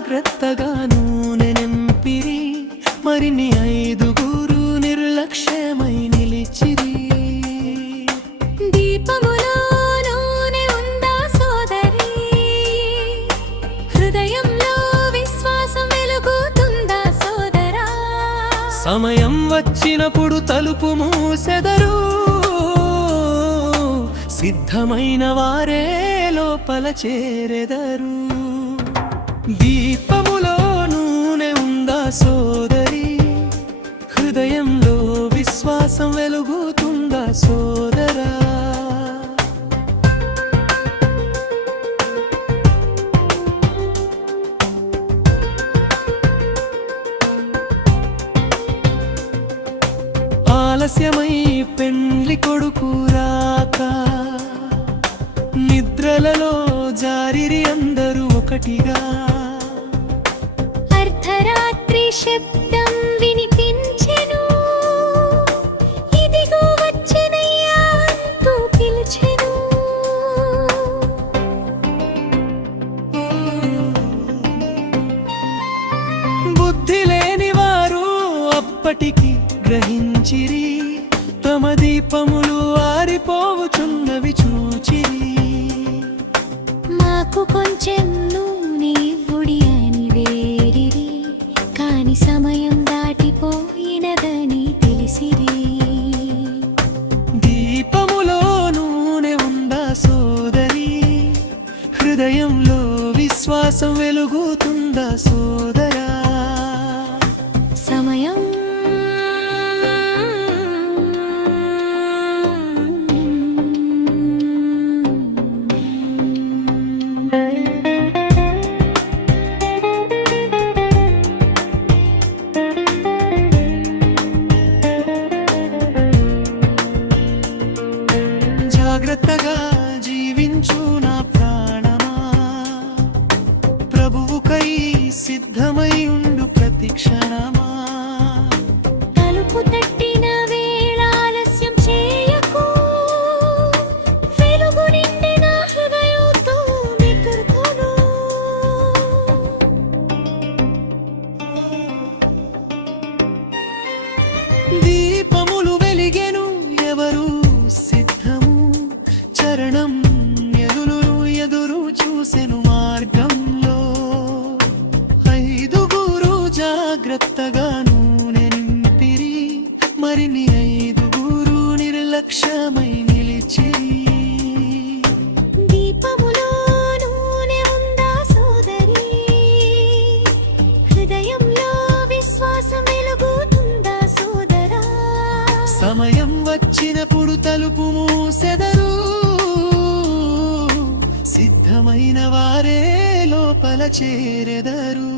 జాగ్రత్తగా నూనె నింపిరి, మరిన్ని 5 నిర్లక్ష్యమై నిలిచిరి. దీపములో నూనె ఉందా సోదరి, హృదయంలో విశ్వాసం వెలుగుతుందా సోదరా. సమయం వచ్చినప్పుడు తలుపు మూసెదరు, సిద్ధమైన వారే లోపల చేరెదరు. దీపములో నూనె ఉందా సోదరి, హృదయంలో విశ్వాసం వెలుగుతుందా సోదరా. ఆలస్యమై పెండ్లి కొడుకు రాక, నిద్రలలో జారిరి అందరూ ఒకటిగా. అర్ధరాత్రి శబ్దం వినిపించెను, ఇదిగో వచ్చెనయ్యా అంటూ పిలిచెను. బుద్ధి లేని వారు అప్పటికి గ్రహించిరి, తమ దీపములు ఆరిపోవుచున్నవి చూచిరి. మాకు కొంచెం నూనె ఇవ్వుడి అని వేడిరి, కాని సమయం దాటిపోయినదని తెలిసిరి. దీపములో నూనె ఉందా సోదరి, హృదయంలో విశ్వాసం వెలుగుతుందా సోదరా. సమయం జాగ్రత్తగా జీవించు నా ప్రాణమా, ప్రభువుకై సిద్ధమై ఉండు ప్రతిక్షణమా. తలుపు తట్టిన వేళ ఆలస్యం చేయకు, వెలుగు నిండిన హృదయంతో నిద్రతోను. దీపములు వెలిగెను, ఎవరు సిద్ధము, చరణం ఎదురు చూసెను మార్గంలో. 5 జాగ్రత్తగా నూనె నింపిరి, మరిన్ని 5 నిర్లక్ష్యమై నిలిచిరి. దీపములో నూనె ఉందా సోదరి, హృదయంలో విశ్వాసం వెలుగుతుందా సోదరా. సమయం వచ్చినప్పుడు తలుపు మూసెదరు, సిద్ధమైన వారే లోపల చేరెదరు.